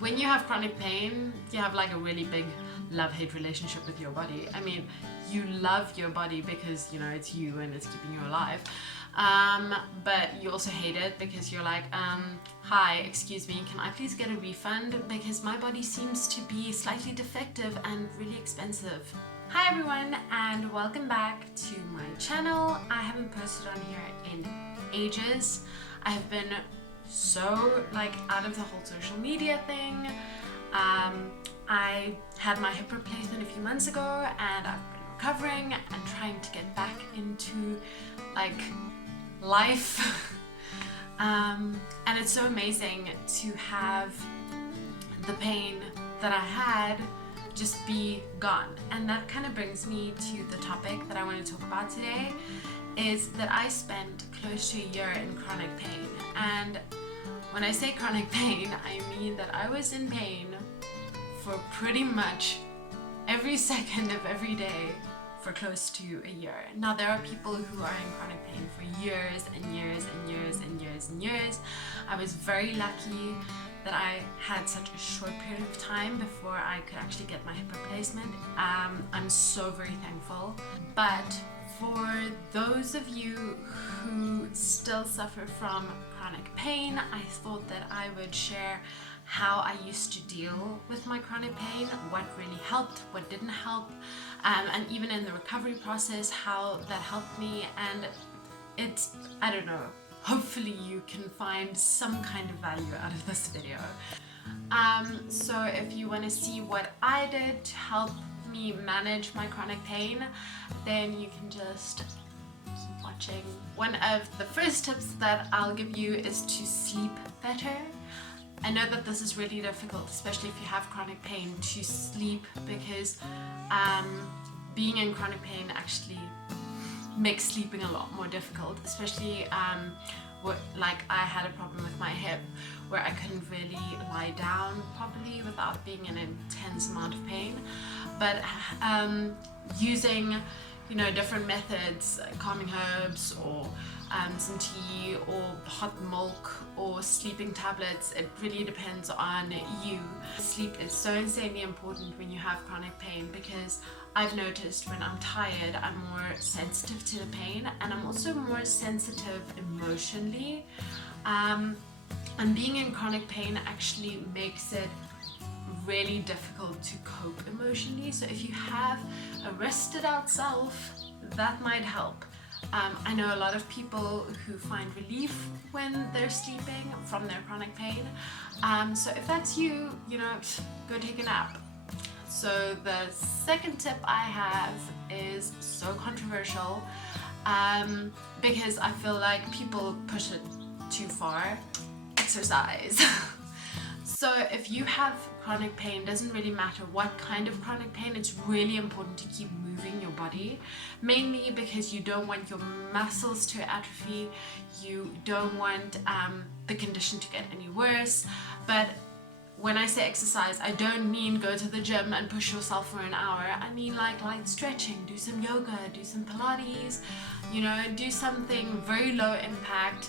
When you have chronic pain, you have like a really big love-hate relationship with your body. I mean, you love your body because, you know, it's you and it's keeping you alive. But you also hate it because you're like, hi, excuse me, can I please get a refund? Because my body seems to be slightly defective and really expensive. Hi everyone, and welcome back to my channel. I haven't posted on here in ages. I have been so out of the whole social media thing. I had my hip replacement a few months ago and I've been recovering and trying to get back into life. And it's so amazing to have the pain that I had just be gone. And that kind of brings me to the topic that I want to talk about today, is that I spent close to a year in chronic pain. And when I say chronic pain, I mean that I was in pain for pretty much every second of every day for close to a year. Now there are people who are in chronic pain for years and years and years and years and years. I was very lucky that I had such a short period of time before I could actually get my hip replacement. I'm so very thankful. But for those of you who still suffer from chronic pain, I thought that I would share how I used to deal with my chronic pain, what really helped, what didn't help, and even in the recovery process, how that helped me. And it's, I don't know, hopefully you can find some kind of value out of this video. So if you want to see what I did to help me manage my chronic pain, then you can just keep watching. One of the first tips that I'll give you is to sleep better. I know that this is really difficult, especially if you have chronic pain, to sleep, because being in chronic pain actually makes sleeping a lot more difficult, especially I had a problem with my hip where I couldn't really lie down properly without being in an intense amount of pain. But using, you know, different methods, calming herbs or some tea or hot milk or sleeping tablets, it really depends on you. Sleep is so insanely important when you have chronic pain, because I've noticed when I'm tired, I'm more sensitive to the pain, and I'm also more sensitive emotionally. And being in chronic pain actually makes it really difficult to cope emotionally. So if you have a rested out self, that might help. I know a lot of people who find relief when they're sleeping from their chronic pain. So if that's you, you know, go take a nap. So the second tip I have is so controversial, because I feel like people push it too far. Exercise. So if you have chronic pain, it doesn't really matter what kind of chronic pain, it's really important to keep moving your body, mainly because you don't want your muscles to atrophy, you don't want the condition to get any worse. But when I say exercise, I don't mean go to the gym and push yourself for an hour. I mean light stretching, do some yoga, do some Pilates, you know, do something very low impact,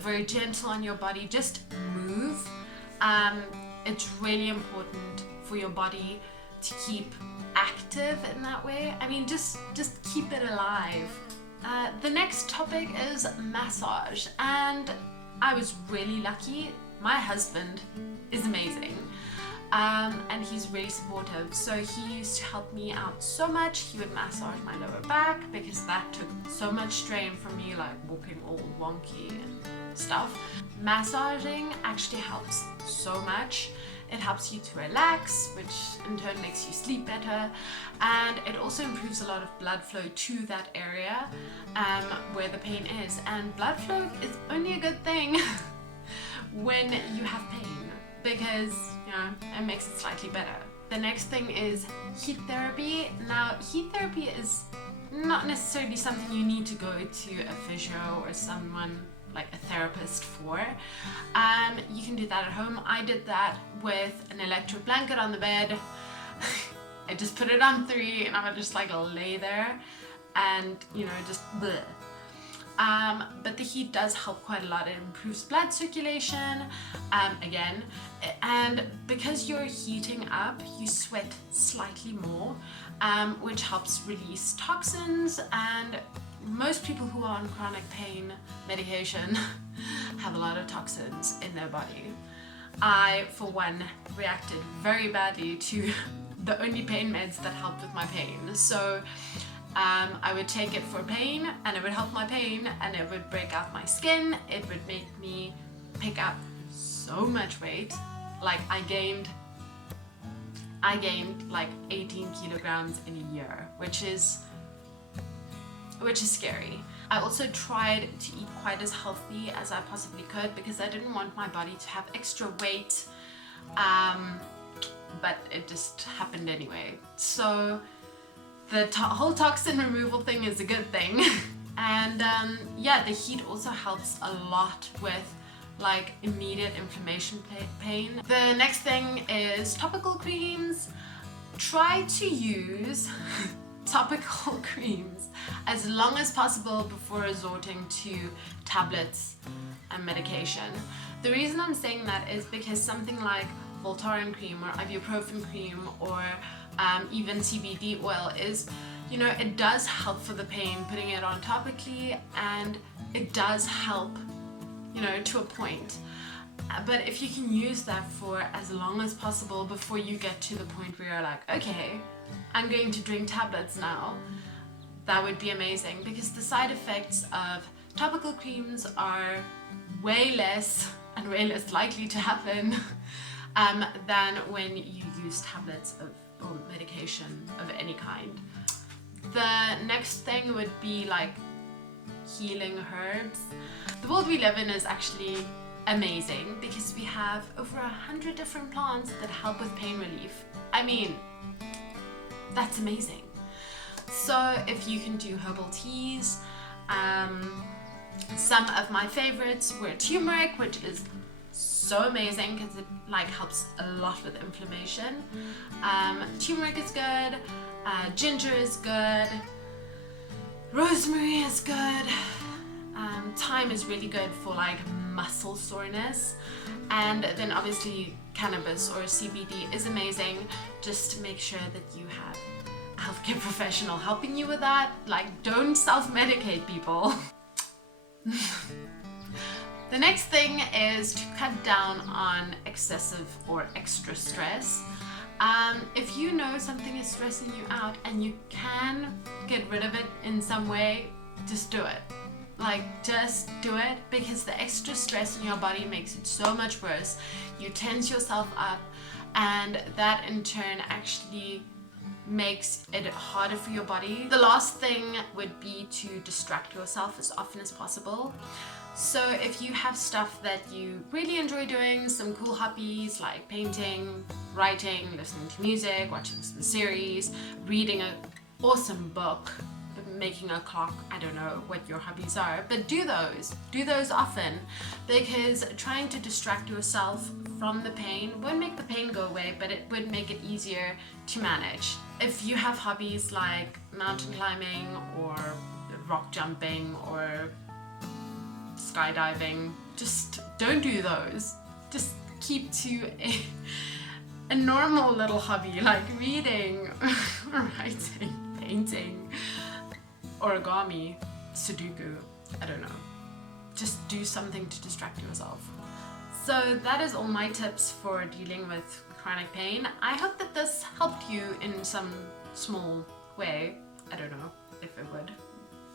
very gentle on your body, just move. It's really important for your body to keep active in that way. I mean, just keep it alive. The next topic is massage, and I was really lucky. My husband is amazing, and he's really supportive. So he used to help me out so much. He would massage my lower back because that took so much strain from me, like walking all wonky and stuff. Massaging actually helps so much. It helps you to relax, which in turn makes you sleep better, and it also improves a lot of blood flow to that area where the pain is. And blood flow is only a good thing when you have pain, because, you know, it makes it slightly better. The next thing is heat therapy. Now, heat therapy is not necessarily something you need to go to a physio or someone like a therapist for. You can do that at home. I did that with an electric blanket on the bed. I just put it on 3 and I would just lay there and, you know, just bleh. But the heat does help quite a lot. It improves blood circulation, again, and because you're heating up, you sweat slightly more, which helps release toxins. And most people who are on chronic pain medication have a lot of toxins in their body. I, for one, reacted very badly to the only pain meds that helped with my pain. So I would take it for pain, and it would help my pain, and it would break out my skin. It would make me pick up so much weight. Like I gained like 18 kilograms in a year, which is scary. I also tried to eat quite as healthy as I possibly could because I didn't want my body to have extra weight, but it just happened anyway. So the whole toxin removal thing is a good thing. And yeah, the heat also helps a lot with like immediate inflammation pain. The next thing is topical creams. Try to use topical creams as long as possible before resorting to tablets and medication. The reason I'm saying that is because something like Voltaren cream or ibuprofen cream or even CBD oil is, you know, it does help for the pain putting it on topically, and it does help, you know, to a point. But if you can use that for as long as possible before you get to the point where you're like, okay, I'm going to drink tablets now, that would be amazing, because the side effects of topical creams are way less and way less likely to happen than when you use tablets or medication of any kind. The next thing would be like healing herbs. The world we live in is actually amazing because we have over 100 different plants that help with pain relief. I mean, that's amazing. So if you can do herbal teas, some of my favorites were turmeric, which is so amazing because it like helps a lot with inflammation. Turmeric is good, ginger is good, rosemary is good, thyme is really good for like muscle soreness, and then obviously cannabis or CBD is amazing. Just make sure that you have a healthcare professional helping you with that. Like, don't self-medicate, people. The next thing is to cut down on excessive or extra stress. If you know something is stressing you out and you can get rid of it in some way, just do it. Like, just do it, because the extra stress in your body makes it so much worse. You tense yourself up, and that in turn actually makes it harder for your body. The last thing would be to distract yourself as often as possible. So if you have stuff that you really enjoy doing, some cool hobbies like painting, writing, listening to music, watching some series, reading an awesome book, making a clock, I don't know what your hobbies are, but do those often, because trying to distract yourself from the pain won't make the pain go away, but it would make it easier to manage. If you have hobbies like mountain climbing or rock jumping or skydiving, just don't do those. Just keep to a normal little hobby like reading, writing, painting, origami, Sudoku, I don't know. Just do something to distract yourself. So that is all my tips for dealing with chronic pain. I hope that this helped you in some small way. I don't know if it would,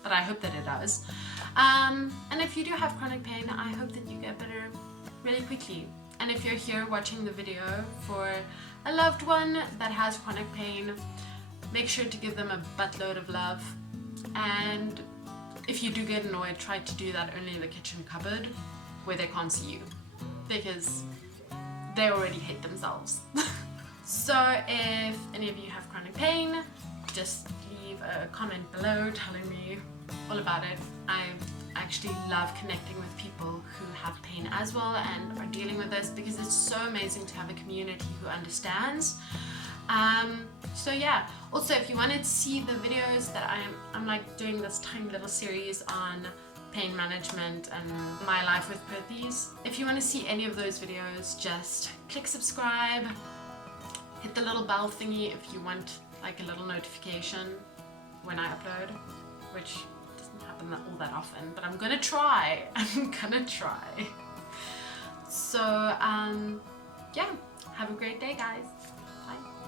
but I hope that it does. And if you do have chronic pain, I hope that you get better really quickly. And if you're here watching the video for a loved one that has chronic pain, make sure to give them a buttload of love. And if you do get annoyed, try to do that only in the kitchen cupboard where they can't see you, because they already hate themselves. So if any of you have chronic pain, just leave a comment below telling me all about it. I actually love connecting with people who have pain as well and are dealing with this, because it's so amazing to have a community who understands. So yeah, also if you wanted to see the videos that I'm like doing this tiny little series on pain management and my life with Perthes. If you want to see any of those videos, just click subscribe, hit the little bell thingy if you want like a little notification when I upload, which doesn't happen all that often, but I'm gonna try. I'm gonna try. So yeah, have a great day, guys. Bye.